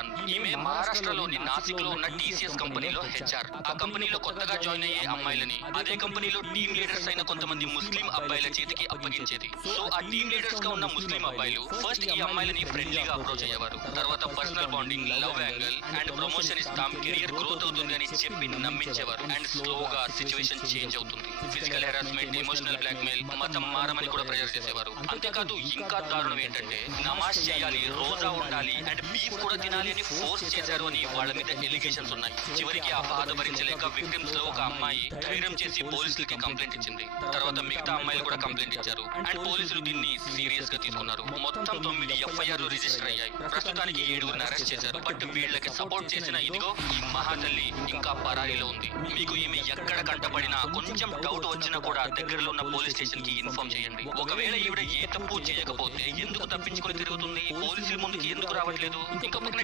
ఖాన్. ఈమె మహారాష్ట్రలోని నాసిక్ లో ఉన్న టీసీఎస్ కంపెనీలో హెచ్ఆర్. ఆ కంపెనీలో కొత్తగా జాయిన్ అయ్యే అమ్మాయిలని అదే కంపెనీలో టీమ్ లీడర్స్ అయిన కొంతమంది ముస్లిం అబ్బాయిల చేతికి అప్పగించేది. సో ఆ టీమ్ లీడర్స్ గా ఉన్న ముస్లిం అబ్బాయిలు ఫస్ట్ ఈ అమ్మాయిలని ఫ్రెండ్లీగా అప్రోచ్ అయ్యేవారు. తర్వాత personal bonding, love angle and promotion ఇస్తాం, కెరియర్ గ్రోత్ అవుతుంది అని చెప్పి నమ్మించేవారు. అండ్ స్లోగా సిచ్యువేషన్ చేంజ్ అవుతుంది. ఫిజికల్ హెరాస్మెంట్, ఎమోషనల్ బ్లాక్మెయిల్, మతం మారమని కూడా ప్రెజర్ చేసేవారు. అంతేకాదు ఇంకా దారుణం ఏంటంటే నమాజ్ చేయాలి, రోజా ఉండాలి అండ్ బీఫ్ కూడా తినాలి అని ఫోర్స్ చేశారు అని వాళ్ళ మీద ఎలిగేషన్స్ ఉన్నాయి. చివరికి ఆ బాధ భరించలేక విక్టిమ్స్ లో ఒక అమ్మాయి ధైర్యం చేసి పోలీసులకి కంప్లైంట్ ఇచ్చింది. తర్వాత మిగతా అమ్మాయిలు కూడా కంప్లైంట్ ఇచ్చారు అండ్ పోలీసులు దీన్ని సీరియస్ గా తీసుకున్నారు. మొత్తం 9 ఎఫ్ఐఆర్లు రిజిస్టర్ అయ్యాయి. ప్రస్తుతానికి 7గురిని అరెస్ట్ చేశారు. బట్ వీళ్ళకి సపోర్ట్ చేసిన ఇదిగో ఈ మహాతల్లి ఇంకా పరారీలో ఉంది. మీకు ఈమె ఎక్కడ కంటపడినా కొంచెం డౌట్ వచ్చినా కూడా దగ్గరలో ఉన్న పోలీస్ స్టేషన్ కి ఇన్ఫార్మ్ చేయండి. ఒకవేళ ఈవిడ ఏ తప్పు చేయకపోతే ఎందుకు తప్పించుకొని తిరుగుతుంది, పోలీసుల ముందుకి ఎందుకు రావట్లేదు? ఇంకో పక్కన